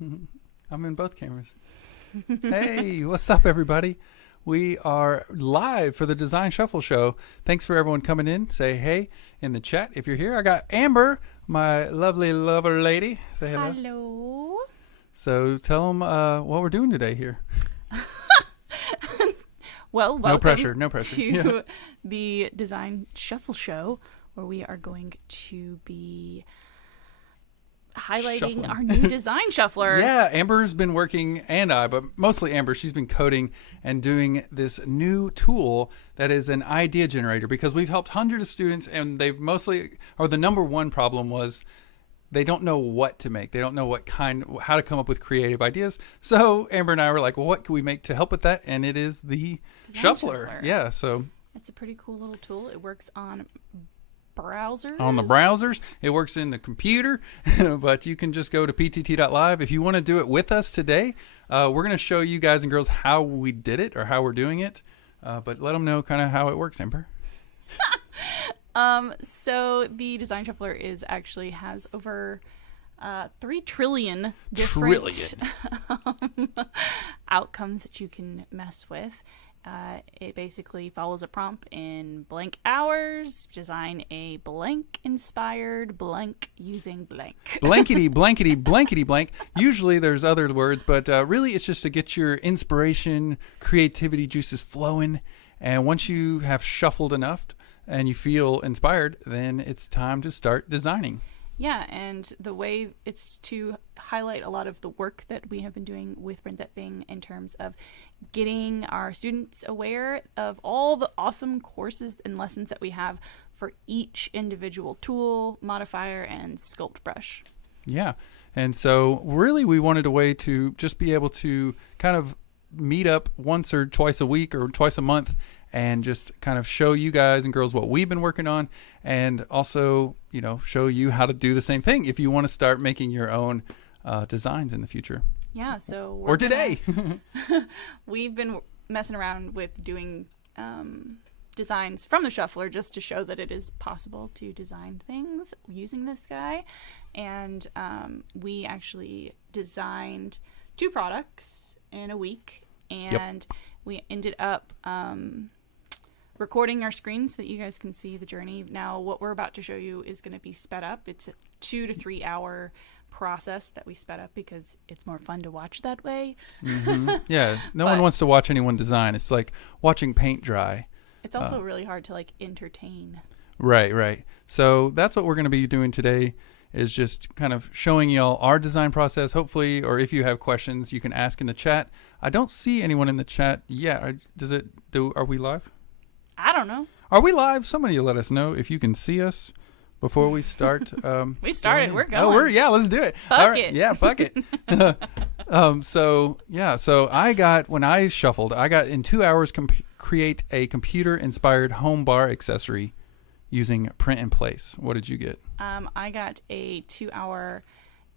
I'm in both cameras. Hey, what's up, everybody? We are live for the Design Shuffle Show. Thanks for everyone coming in. Say hey in the chat if you're here. I got Amber, my lovely lover lady. Say hello. Hello. So tell them what we're doing today here. Well, No welcome pressure. to the Design Shuffle Show, where we are going to be highlighting Shuffling. our new design shuffler. Yeah, Amber's been working, but mostly Amber, she's been coding and doing this new tool that is an idea generator, because we've helped hundreds of students, and they've the number one problem was they don't know what to make. They don't know how to come up with creative ideas. So Amber and I were like, well, what can we make to help with that? And it is the Design shuffler. Yeah, so It's a pretty cool little tool. It works on browsers. on the browsers, it works in the computer, but you can just go to ptt.live. If you want to do it with us today, we're going to show you guys and girls how we did it or how we're doing it, but let them know kind of how it works, Amber. So the Design Shuffler has over 3 trillion different outcomes that you can mess with. It basically follows a prompt in blank hours, design a blank inspired blank using blank. Blankety, blankety, blankety, blank. Usually there's other words, but really it's just to get your inspiration, creativity juices flowing. And once you have shuffled enough and you feel inspired, then it's time to start designing. Yeah, and the way it's to highlight a lot of the work that we have been doing with Print That Thing in terms of getting our students aware of all the awesome courses and lessons that we have for each individual tool, modifier, and sculpt brush. Yeah, and so really we wanted a way to just be able to kind of meet up once or twice a week or twice a month and just kind of show you guys and girls what we've been working on, and also, show you how to do the same thing if you want to start making your own designs in the future. Yeah, so Or today. We've been messing around with doing designs from the shuffler just to show that it is possible to design things using this guy. And we actually designed 2 products in a week, and we ended up recording our screen so that you guys can see the journey. Now, what we're about to show you is going to be sped up. It's a 2 to 3 hour process that we sped up because it's more fun to watch that way. Mm-hmm. Yeah, no one wants to watch anyone design. It's like watching paint dry. It's also really hard to entertain. Right. So that's what we're going to be doing today, is just kind of showing y'all our design process, hopefully, or if you have questions, you can ask in the chat. I don't see anyone in the chat yet. Are we live? I don't know. Are we live? Somebody let us know if you can see us before we start. We started. We're going. Let's do it. Fuck it. Yeah, fuck it. So when I shuffled, I got in 2 hours create a computer-inspired home bar accessory using Print in Place. What did you get? I got a 2-hour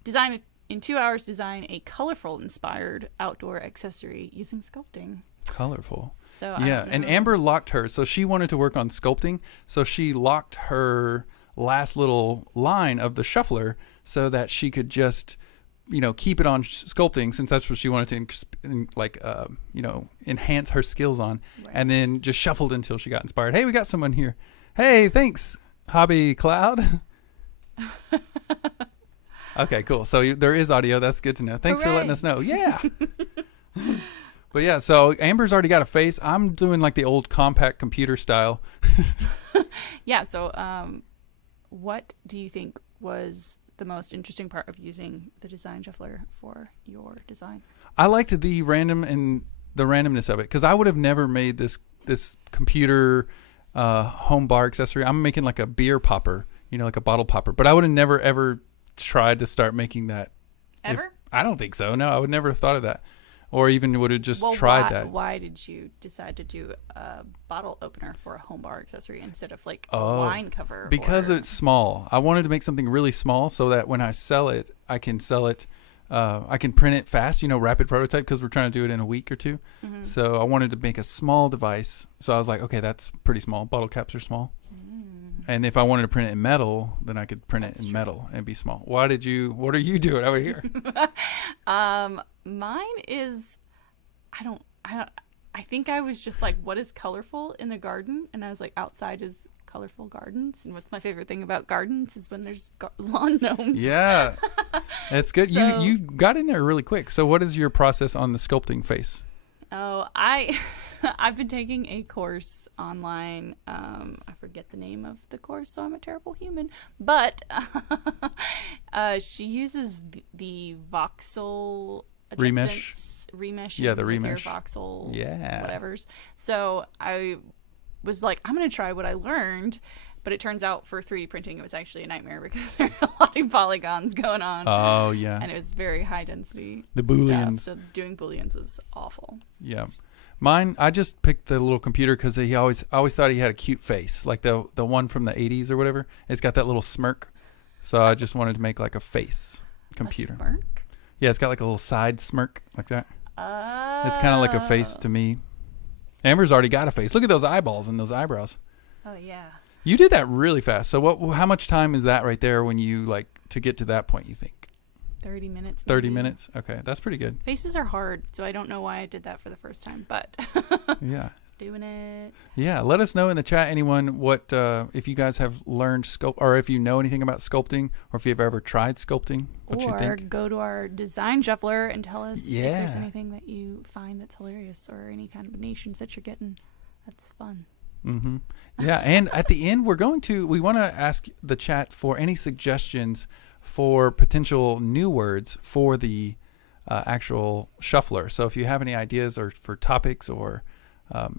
design. In 2 hours, design a colorful inspired outdoor accessory using sculpting. Colorful. So yeah, and Amber locked hers. So she wanted to work on sculpting. So she locked her last little line of the shuffler so that she could just, keep it on sculpting, since that's what she wanted to, enhance her skills on. Right. And then just shuffled until she got inspired. Hey, we got someone here. Hey, thanks, Hobby Cloud. Okay, cool. So there is audio. That's good to know. Thanks for letting us know. Yeah. But yeah, so Amber's already got a face. I'm doing like the old compact computer style. Yeah, so what do you think was the most interesting part of using the Design Shuffler for your design? I liked the randomness of it, because I would have never made this computer home bar accessory. I'm making like a beer popper, like a bottle popper. But I would have never, ever tried to start making that. Ever? I don't think so. No, I would never have thought of that. Or even would have just tried that. Why did you decide to do a bottle opener for a home bar accessory instead of a wine cover? Because it's small. I wanted to make something really small so that when I sell it, I can sell it. I can print it fast, rapid prototype, because we're trying to do it in a week or 2. Mm-hmm. So I wanted to make a small device. So I was like, okay, that's pretty small. Bottle caps are small. And if I wanted to print it in metal, then I could print That's it in true. metal and be small. What are you doing over here? Mine is, I think I was just like, what is colorful in a garden? And I was like, outside is colorful gardens. And what's my favorite thing about gardens is when there's lawn gnomes. Yeah, that's good. So- You got in there really quick. So what is your process on the sculpting face? Oh, I've been taking a course online. I forget the name of the course, so I'm a terrible human. But she uses the voxel remesh. Yeah, the with your remesh. voxel Yeah. whatevers. So I was like, I'm going to try what I learned. But it turns out for 3D printing, it was actually a nightmare because there are a lot of polygons going on. Oh yeah, And it was very high density. the booleans. Stuff, so doing booleans was awful. Yeah, mine. I just picked the little computer because I always thought he had a cute face, like the one from the '80s or whatever. It's got that little smirk, so I just wanted to make like a face computer. A smirk? Yeah, it's got like a little side smirk like that. It's kind of like a face Oh. to me. Amber's already got a face. Look at those eyeballs and those eyebrows. Oh yeah. You did that really fast. So what? How much time is that right there when you like to get to that point? You think 30 minutes. 30 maybe. minutes? Okay, that's pretty good. Faces are hard, so I don't know why I did that for the first time, but Yeah. doing it. Yeah, let us know in the chat, anyone, what if you guys have learned sculpt, or if you know anything about sculpting, or if you've ever tried sculpting, what you Or think. go to our design shuffler and tell us if there's Yeah. anything that you find that's hilarious or any combinations that you're getting. That's fun. Mm-hmm. Yeah, and at the end, we want to ask the chat for any suggestions for potential new words for the actual shuffler. So if you have any ideas or for topics or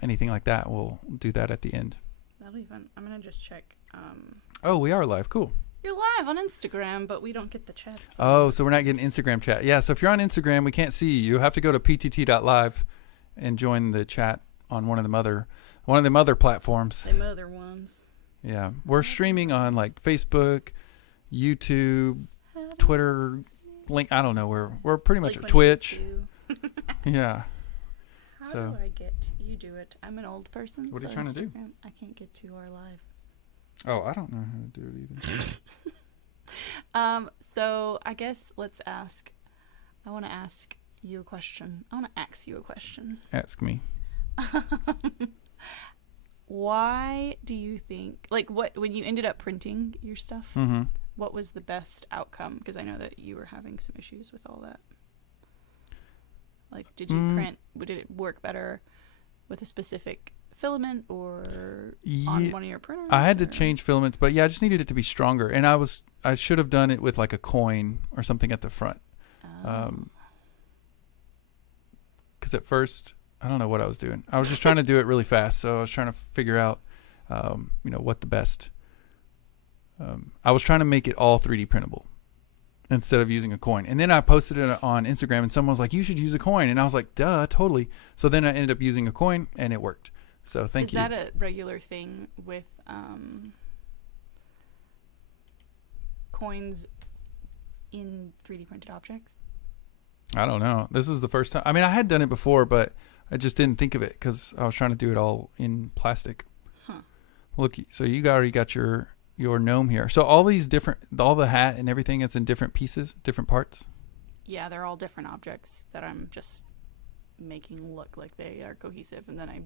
anything like that, we'll do that at the end. That'll be fun. I'm going to just check. Oh, we are live. Cool. You're live on Instagram, but we don't get the chats. Oh, so we're not getting Instagram chat. Yeah, so if you're on Instagram, we can't see you. You have to go to ptt.live and join the chat on one of them other platforms. Them other ones. Yeah, we're streaming on like Facebook, YouTube, Twitter, link. I don't know. We're pretty much Like at Twitch. 22. Yeah. How So- do I get you do it? I'm an old person. What are you so trying to do? Instagram, I can't get to our live. Oh, I don't know how to do it either. So I guess let's ask. I want to ask you a question. I want to ask you a question. Ask me. Why do you think, like, when you ended up printing your stuff, Mm-hmm. what was the best outcome? Because I know that you were having some issues with all that. Like, did you print? Did it work better with a specific filament or on one of your printers? I had to or- change filaments, but yeah, I just needed it to be stronger. And I should have done it with like a coin or something at the front. Oh. Because at first, I don't know what I was doing. I was just trying to do it really fast. So I was trying to figure out, what the best. I was trying to make it all 3D printable instead of using a coin. And then I posted it on Instagram and someone was like, you should use a coin. And I was like, duh, totally. So then I ended up using a coin and it worked. So thank you. Is that a regular thing with coins in 3D printed objects? I don't know. This was the first time. I mean, I had done it before, but I just didn't think of it because I was trying to do it all in plastic. Huh. Look, so you already got your gnome here. So all these all the hat and everything, it's in different pieces, different parts. Yeah, they're all different objects that I'm just making look like they are cohesive, and then I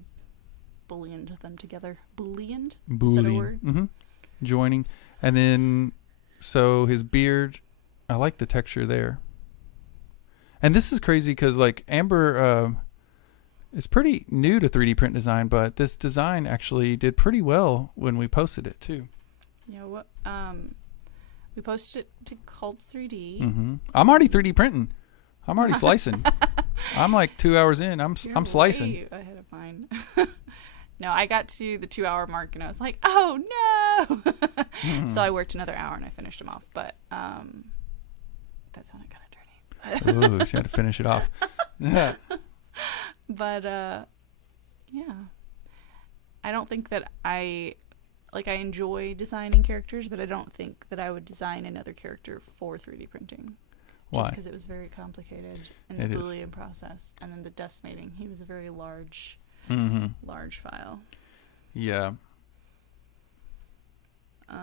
booleaned them together. Booleaned? Is that a word? Mm-hmm. Joining. And then, so his beard, I like the texture there. And this is crazy because like Amber is pretty new to 3D print design, but this design actually did pretty well when we posted it too. Yeah, what we posted it to Cults 3D. Mm-hmm. I'm already 3D printing. I'm already slicing. I'm like 2 hours in. I'm You're slicing. way ahead of mine. No, I got to the 2 hour mark and I was like, oh no. So I worked another hour and I finished them off, but that sounded kind of dirty. Ooh, she had to finish it off. Yeah. But yeah, I don't think that I enjoy designing characters, but I don't think that I would design another character for 3D printing. Why? Just because it was very complicated and It the is. Boolean process, and then the decimating. He was a very large Mm-hmm. file. Yeah. But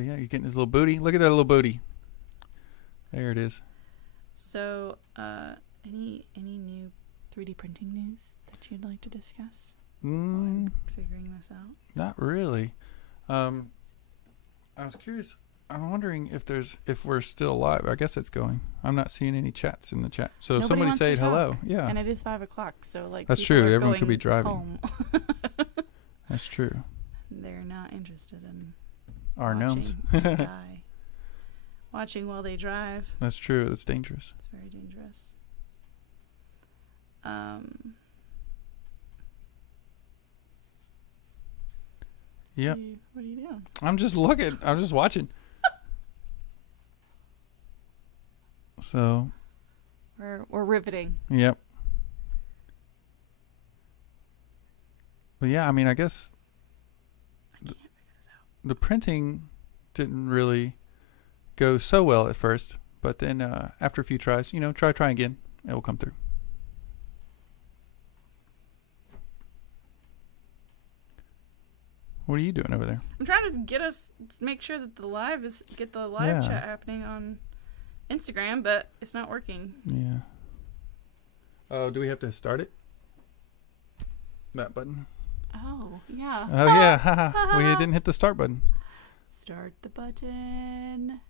yeah, you're getting his little booty. Look at that little booty. There it is. So, any new 3D printing news that you'd like to discuss? While I'm figuring this out. Not really. I was curious. I'm wondering if we're still live. I guess it's going. I'm not seeing any chats in the chat. So Nobody somebody wants to say hello. talk. Yeah, And it is 5 o'clock, so like that's people true. are Everyone could going be driving. home. That's true. They're not interested in Our gnomes. watching to die. Watching while they drive. That's true. That's dangerous. It's very dangerous. Yep. What are you doing? I'm just looking. I'm just watching. So. We're riveting. Yep. But yeah, I mean, I guess the printing didn't really go so well at first, but then after a few tries, try again, it will come through. What are you doing over there? I'm trying to make sure that get the live Yeah. chat happening on Instagram, but it's not working. Yeah. Oh, do we have to start it? That button. Oh, yeah. Oh yeah, haha. We didn't hit the start button. Start the button.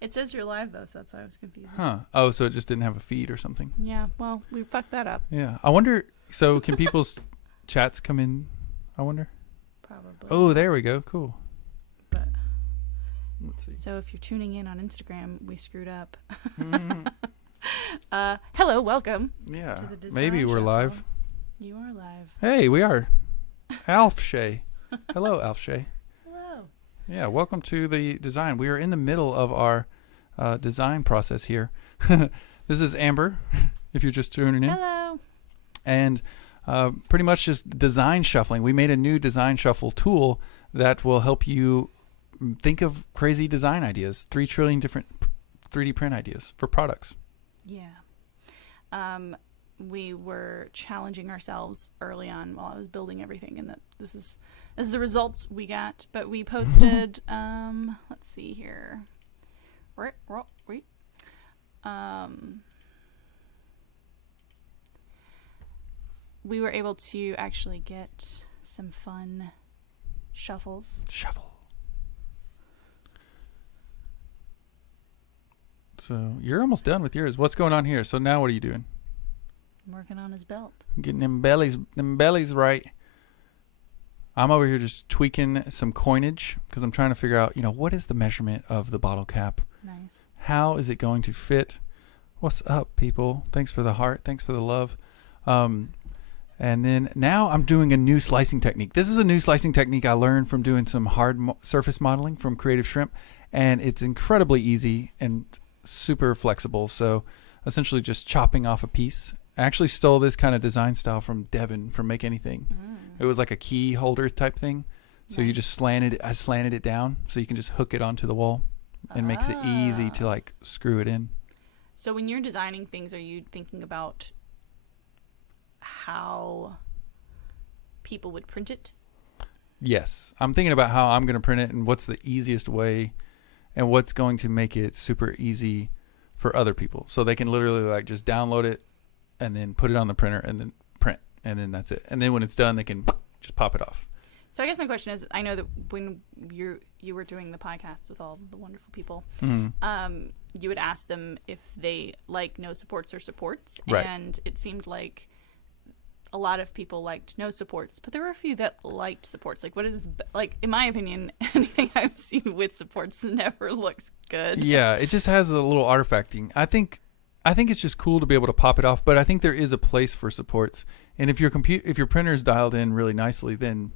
It says you're live though, so that's why I was confused. Huh. Oh, so it just didn't have a feed or something. Yeah, well, we fucked that up. Yeah. I wonder, so can people's chats come in? I wonder. Probably. Oh, there we go. Cool. But Let's see. so if you're tuning in on Instagram, we screwed up. Mhm. Hello, welcome. Yeah. To the Design Maybe we're Shuffle. live. You are live. Hey, we are. Alf Shay. Hello, Alf Shay. Hello. Yeah, welcome to the design. We are in the middle of our design process here. This is Amber, if you're just tuning in. Hello. And pretty much just design shuffling. We made a new design shuffle tool that will help you think of crazy design ideas, 3 trillion different 3D print ideas for products. Yeah. We were challenging ourselves early on while I was building everything, and that this is the results we got. But we posted, let's see here. We were able to actually get some fun shuffles. Shuffle. So you're almost done with yours. What's going on here? So now what are you doing? I'm working on his belt. Getting them bellies right. I'm over here just tweaking some coinage because I'm trying to figure out, what is the measurement of the bottle cap? Nice. How is it going to fit? What's up, people? Thanks for the heart. Thanks for the love. And then now I'm doing a new slicing technique. This is a new slicing technique I learned from doing some hard surface modeling from Creative Shrimp, and it's incredibly easy and super flexible. So essentially just chopping off a piece. I actually stole this kind of design style from Devin from Make Anything. It was like a key holder type thing. So you just slanted it down so you can just hook it onto the wall and makes it easy to like screw it in. So when you're designing things, are you thinking about how people would print it? Yes. I'm thinking about how I'm going to print it and what's the easiest way and what's going to make it super easy for other people. So they can literally like just download it and then put it on the printer and then print. And then that's it. And then when it's done, they can just pop it off. So I guess my question is, I know that when you were doing the podcast with all the wonderful people, you would ask them if they like no supports or supports. Right. And it seemed like a lot of people liked no supports, but there were a few that liked supports. Like, what is, like, in my opinion, anything I've seen with supports never looks good. Yeah, it just has a little artifacting. I think it's just cool to be able to pop it off, but I think there is a place for supports. And if your printer is dialed in really nicely, then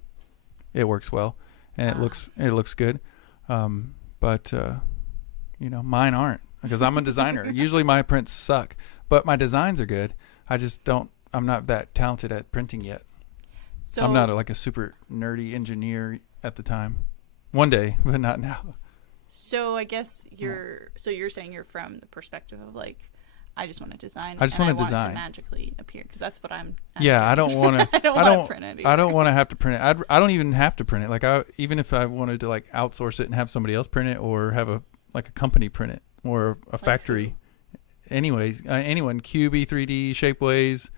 it works well and it looks good. But mine aren't because I'm a designer. Usually my prints suck, but my designs are good. I'm not that talented at printing yet. So I'm not like a super nerdy engineer at the time. One day, but not now. So I guess you're saying you're from the perspective of like, I just want to design. I just and want to I want it design. to magically appear because that's what I'm. Yeah, I after. don't want to. I don't want to print it. I either. don't want to have to print it. I don't even have to print it. Like even if I wanted to like outsource it and have somebody else print it, or have a company print it, or a factory. Anyways, anyone, QB, 3D, Shapeways,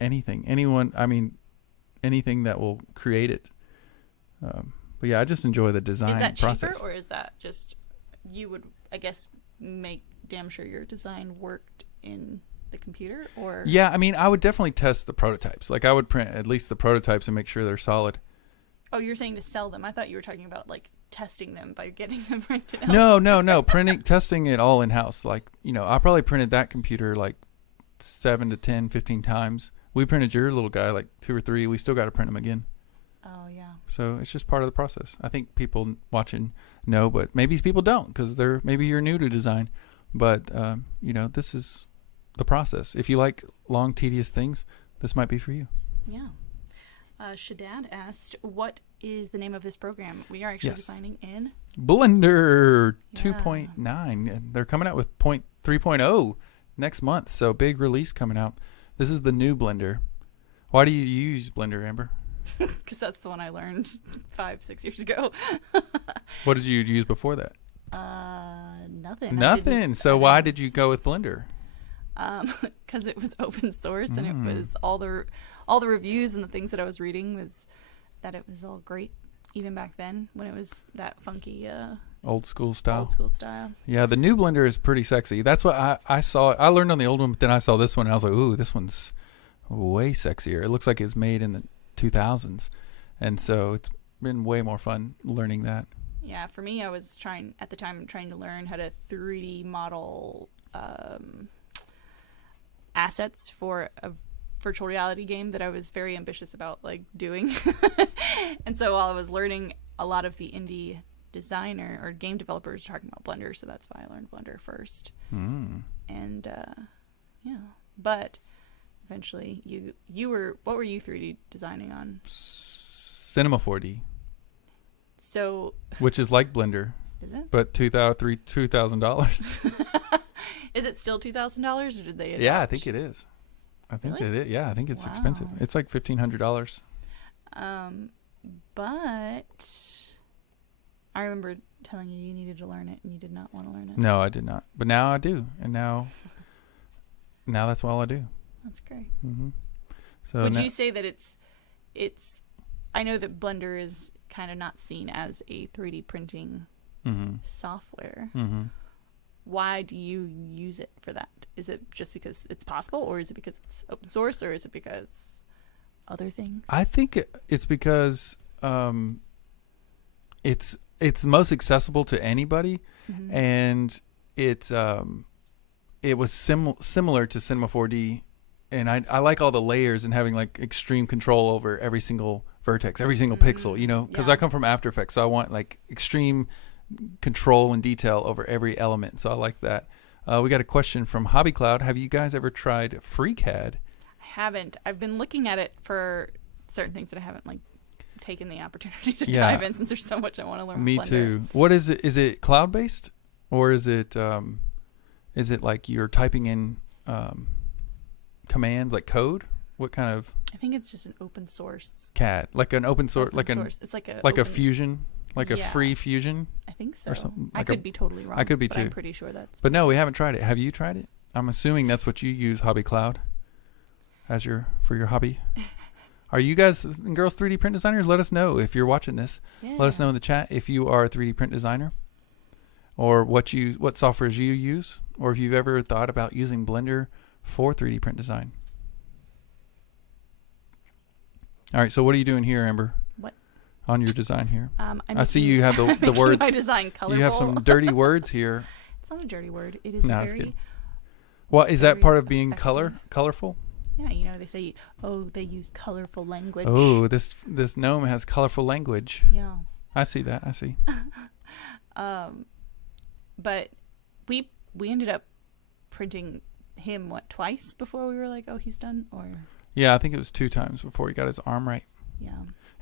anything, anyone. I mean, anything that will create it. But yeah, I just enjoy the design Is that process. cheaper, or is that just you would, I guess, make damn sure your design worked in the computer? Or Yeah, I mean, I would definitely test the prototypes. Like, I would print at least the prototypes and make sure they're solid. Oh, you're saying to sell them? I thought you were talking about like testing them by getting them printed. No. Testing it all in house. Like, I probably printed that computer like 7 to 10, 15 times. We printed your little guy like 2 or 3. We still got to print them again. Oh yeah. So it's just part of the process. I think people watching know, but maybe people don't because maybe you're new to design. But this is the process. If you like long, tedious things, this might be for you. Yeah. Shadad asked, "What is the name of this program?" We are actually designing in Blender Yeah. 2.9. They're coming out with 3.0 next month. So big release coming out. This is the new Blender. Why do you use Blender, Amber? because that's the one I learned 5-6 years ago. What did you use before that? Nothing. Nothing. So why did you go with Blender? Because it was open source and it was all the reviews and the things that I was reading was that it was all great even back then when it was that funky Old school style. Yeah, the new Blender is pretty sexy. That's what I saw. I learned on the old one, but then I saw this one and I was like, ooh, this one's way sexier. It looks like it's made in the 2000s. And so it's been way more fun learning that. Yeah, for me, I was trying to learn how to 3D model assets for a virtual reality game that I was very ambitious about like doing. And so while I was learning, a lot of the indie designer or game developers were talking about Blender, so that's why I learned Blender first. And but eventually what were you 3D designing on? Cinema 4D. So which is like Blender. Is it? But $2,000. Is it still $2,000 or did they adapt? Yeah, I think it is. I think Really? it is. Yeah, I think it's expensive. Wow. It's like $1,500. But I remember telling you needed to learn it and you did not want to learn it. No, I did not. But now I do. And now that's all I do. That's great. Mm-hmm. So Would you say that it's I know that Blender is kind of not seen as a 3D printing software. Mm-hmm. Why do you use it for that? Is it just because it's possible, or is it because it's open source, or is it because other things? I think it's because it's most accessible to anybody, and it was similar to Cinema 4D, and I like all the layers and having like extreme control over every single vertex, every single pixel, because I come from After Effects, so I want like extreme control and detail over every element. So I like that. We got a question from Hobby Cloud. Have you guys ever tried FreeCAD? I haven't. I've been looking at it for certain things, but I haven't like taken the opportunity to dive in since there's so much I want to learn. Me with Blender. too. What is it? Is it cloud based, or is it like you're typing in commands like code? What kind of? I think it's just an open source CAD, like an open source, It's like a Fusion, like a free Fusion. I think so. Or something, I could be totally wrong. I could be but too. I'm pretty sure that's. But no, we haven't tried it. Have you tried it? I'm assuming that's what you use, Hobby Cloud, as for your hobby. Are you guys and girls 3D print designers? Let us know if you're watching this. Yeah. Let us know in the chat if you are a 3D print designer, or what softwares you use, or if you've ever thought about using Blender for 3D print design. All right, so what are you doing here, Amber? What? On your design here. I see you have the words. My design colorful. You have some dirty words here. It's not a dirty word. It is No, it's very. good. Well, is that very part of being effective. colorful? Yeah, they say, they use colorful language. Oh, this gnome has colorful language. Yeah. I see that. I see. But we ended up printing him twice before we were like, oh, he's done, or. Yeah, I think it was 2 times before he got his arm right. Yeah.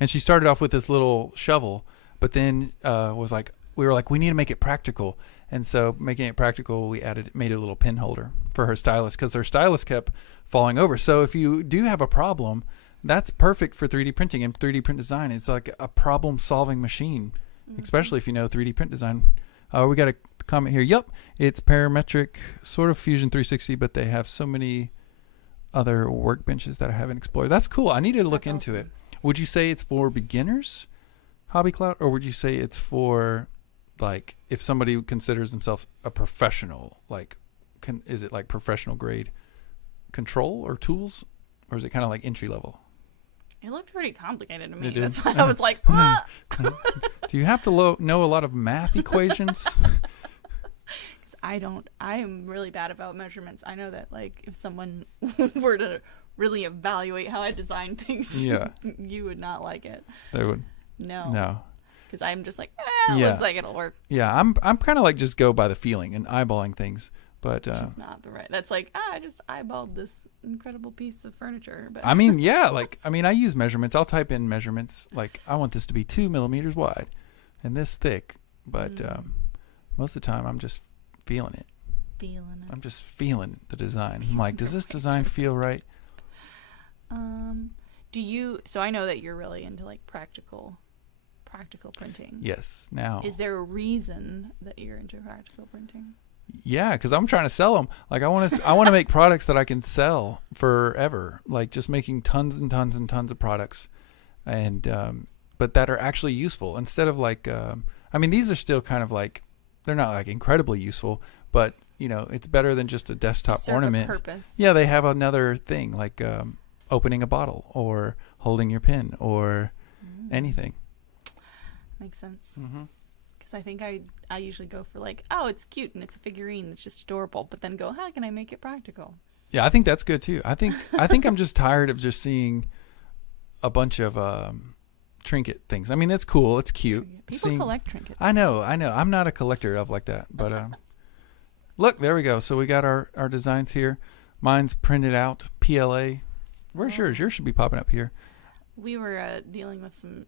And she started off with this little shovel, but then was like, we were like, we need to make it practical. And so making it practical, we made a little pin holder for her stylus because her stylus kept falling over. So if you do have a problem, that's perfect for 3D printing and 3D print design. It's like a problem solving machine, especially if you know 3D print design. We got a comment here. Yep, it's parametric, sort of Fusion 360, but they have so many other workbenches that I haven't explored. That's cool. I need to look into it. Would you say it's for beginners, Hobby Cloud, or would you say it's for like if somebody considers themselves a professional, like is it like professional grade control or tools, or is it kind of like entry level? It looked pretty complicated to me. It did? That's why I was like, ah! Do you have to know a lot of math equations? Because I am really bad about measurements. I know that like if someone were to really evaluate how I design things, Yeah. you would not like it. They would. No. Because I'm just like, Yeah. looks like it'll work. Yeah, I'm kind of like just go by the feeling and eyeballing things. But It's not the right. That's like, I just eyeballed this incredible piece of furniture. But I mean, yeah, like I use measurements. I'll type in measurements. Like I want this to be 2 millimeters wide and this thick. But most of the time, I'm just feeling it. I'm just feeling the design. I'm like, does this design feel right? Do you? So I know that you're really into like practical printing. Yes. Now. Is there a reason that you're into practical printing? Yeah, because I'm trying to sell them. Like I want to make products that I can sell forever. Like just making tons and tons and tons of products, and but that are actually useful instead of like. I mean, these are still kind of like they're not like incredibly useful, but you know, it's better than just a desktop ornament. Serve a purpose. Yeah, they have another thing like opening a bottle or holding your pen or anything. Makes sense. Mm-hmm. Because I think I usually go for like, oh, it's cute and it's a figurine, it's just adorable, but then go, how can I make it practical? Yeah, I think that's good too. I think I'm just tired of just seeing a bunch of trinket things. I mean, it's cool, it's cute. People collect trinkets. I know. I'm not a collector of like that, but look, there we go. So we got our designs here. Mine's printed out, PLA. Where's yours? Yours should be popping up here. We were dealing with some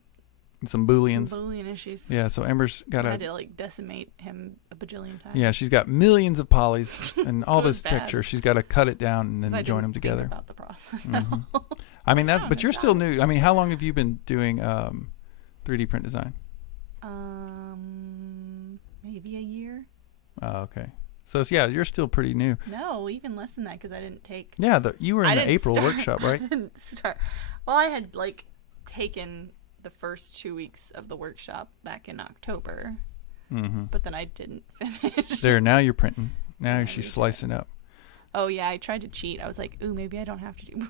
Booleans. Some Boolean issues. Yeah, so Amber's got I had to like decimate him a bajillion times. Yeah, she's got millions of polys and all this bad. texture. She's got to cut it down and then I join them didn't together. Think about the process. I mean, Oh but you're still new. I mean, how long have you been doing 3D print design? Maybe a year. Oh, okay. So yeah, you're still pretty new. No, even less than that because I didn't take. Yeah, you were in the April workshop, right? I didn't start. Well, I had like taken the first 2 weeks of the workshop back in October, but then I didn't finish. There, now you're printing. Now Yeah, she's you slicing up. Oh yeah, I tried to cheat. I was like, ooh, maybe I don't have to do.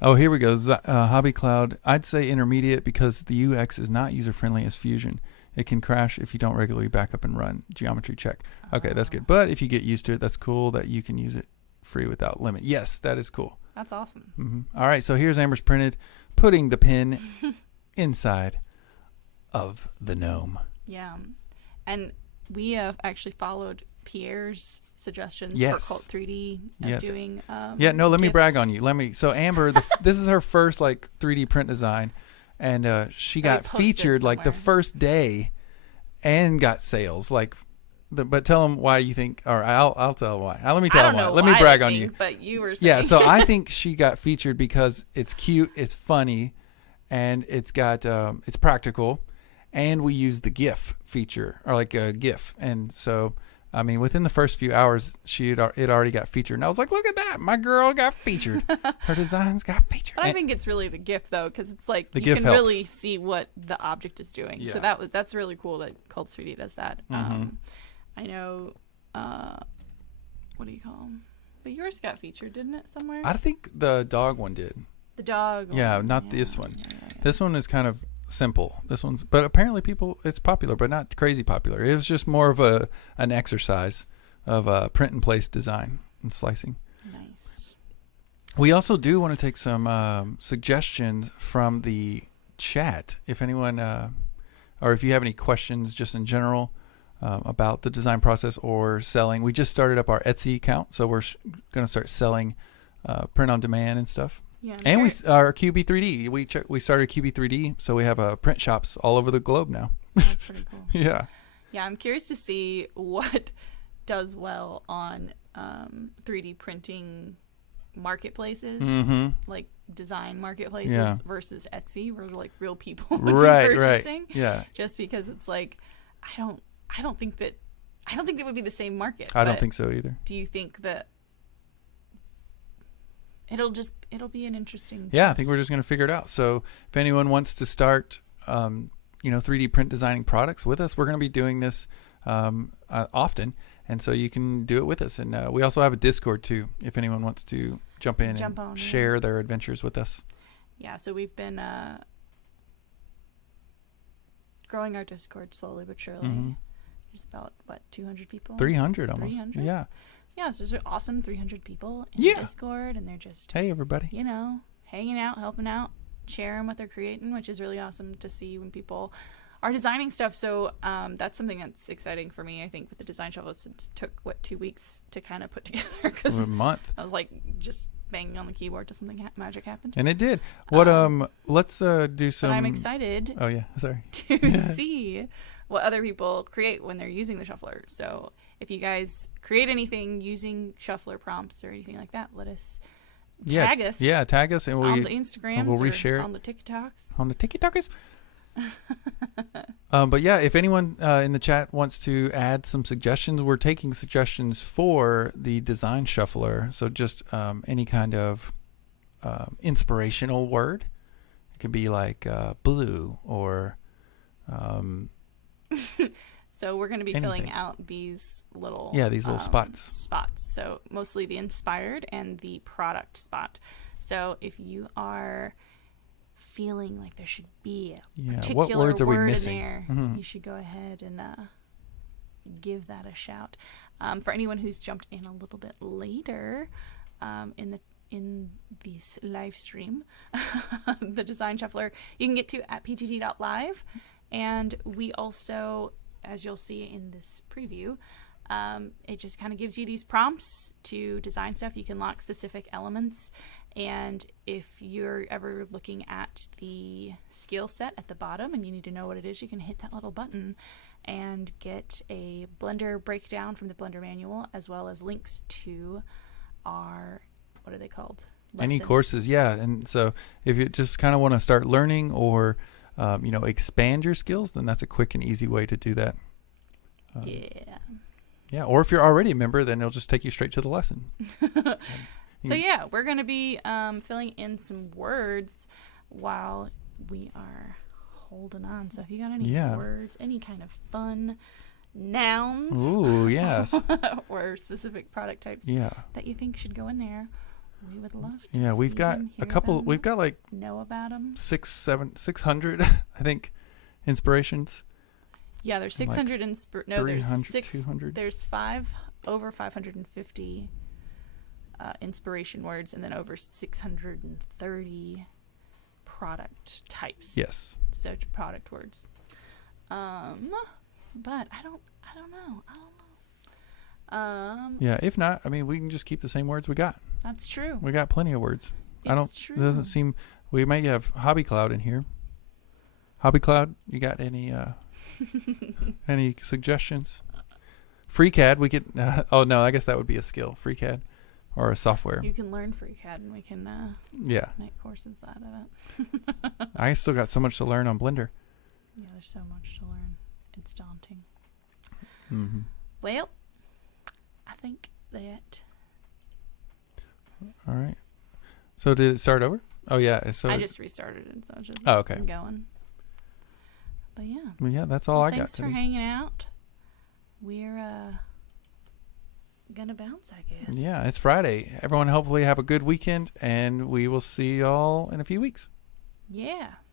Oh, here we go. Hobby Cloud. I'd say intermediate because the UX is not user friendly as Fusion. It can crash if you don't regularly back up and run. Geometry check. Okay, that's good. But if you get used to it, that's cool that you can use it free without limit. Yes, that is cool. That's awesome. All right, so here's Amber's printed, putting the pin inside of the gnome. Yeah, and we have actually followed Pierre's suggestions Yes. for Cult 3D of Yes. doing. Let me brag GIFs. on you. So Amber, this is her first like 3D print design, and she I got posted featured like the somewhere. first day, and got sales. Like, but tell them why you think, or I'll tell them why. Let me I tell don't them why. know Let me why brag I on think, you. But you were saying. Yeah, so I think she got featured because it's cute, it's funny, and it's got it's practical, and we use the GIF feature or like a GIF, and so. I mean, within the first few hours, it already got featured. And I was like, look at that. My girl got featured. Her designs got featured. But I think it's really the GIF though, because it's like The you GIF can helps. really see what the object is doing. Yeah. So that's really cool that Cult 3D does that. I know. What do you call them? But yours got featured, didn't it? Somewhere. I think the dog one did. The dog. Yeah, one. not this one. Yeah. This one is kind of simple. But apparently it's popular, but not crazy popular. It was just more of an exercise of print and place design and slicing. Nice. We also do want to take some suggestions from the chat. If anyone, or if you have any questions just in general about the design process or selling. We just started up our Etsy account, so we're going to start selling print on demand and stuff. Yeah. And our QB3D. We started QB3D, so we have print shops all over the globe now. That's pretty cool. Yeah. Yeah, I'm curious to see what does well on 3D printing marketplaces, like design marketplaces versus Etsy, where like real people would be purchasing. Yeah. Just because it's like, I don't think that would be the same market. I don't think so either. Do you think that it'll be an interesting Yeah, test? I think we're just going to figure it out. So if anyone wants to start, 3D print designing products with us, we're going to be doing this often. And so you can do it with us. And we also have a Discord too, if anyone wants to jump in and share their adventures with us. Yeah, so we've been growing our Discord slowly but surely. There's about, 200 people? 300 almost. 300? Yeah. Yeah, so there's awesome 300 people in Discord, and they're just, hey, everybody. Hanging out, helping out, sharing what they're creating, which is really awesome to see when people are designing stuff. So that's something that's exciting for me. I think with the design shuffle, it took 2 weeks to kind of put together, because a month. I was like just banging on the keyboard till something magic happened. And it did. What let's do some. But I'm excited. Oh yeah, sorry. To see what other people create when they're using the shuffler. So if you guys create anything using shuffler prompts or anything like that, let us tag us. Yeah, tag us, and on the Instagrams, we'll reshare on the TikToks. On the TikToks. But yeah, if anyone in the chat wants to add some suggestions, we're taking suggestions for the design shuffler. So just any kind of inspirational word. It could be like blue or. So we're going to be filling out these little spots. So mostly the inspired and the product spot. So if you are feeling like there should be a particular what words are we word missing? in there, you should go ahead and give that a shout. For anyone who's jumped in a little bit later in this live stream, the design shuffler you can get to at ptt.live, and we also, as you'll see in this preview, it just kind of gives you these prompts to design stuff. You can lock specific elements, and if you're ever looking at the skill set at the bottom and you need to know what it is, you can hit that little button and get a Blender breakdown from the Blender manual, as well as links to our, what are they called? Any courses, yeah. And so if you just kind of want to start learning or expand your skills, then that's a quick and easy way to do that. Yeah, or if you're already a member, then it'll just take you straight to the lesson. So yeah, we're going to be filling in some words while we are holding on. So if you got any words, any kind of fun nouns, ooh, yes, or specific product types that you think should go in there, we would love to. Yeah, we've got a couple. We've got like know about them. 600, I think, inspirations. Yeah, there's 600 there's 200. There's over 550 inspiration words, and then over 630 product types. Yes. So product words. But I don't know. Yeah, if not, I mean, we can just keep the same words we got. That's true. We got plenty of words. True. It doesn't seem, we might have Hobby Cloud in here. Hobby Cloud, you got any any suggestions? FreeCAD, we could, oh no, I guess that would be a skill. FreeCAD or a software. You can learn FreeCAD, and we can make courses out of it. I still got so much to learn on Blender. Yeah, there's so much to learn. It's daunting. Mm-hmm. Well, I think that. All right. So did it start over? Oh yeah. So I just restarted it, so it's just okay. Going. But yeah. Well, yeah, that's all I got. Thanks for hanging out. We're gonna bounce, I guess. Yeah, it's Friday. Everyone hopefully have a good weekend, and we will see y'all in a few weeks. Yeah.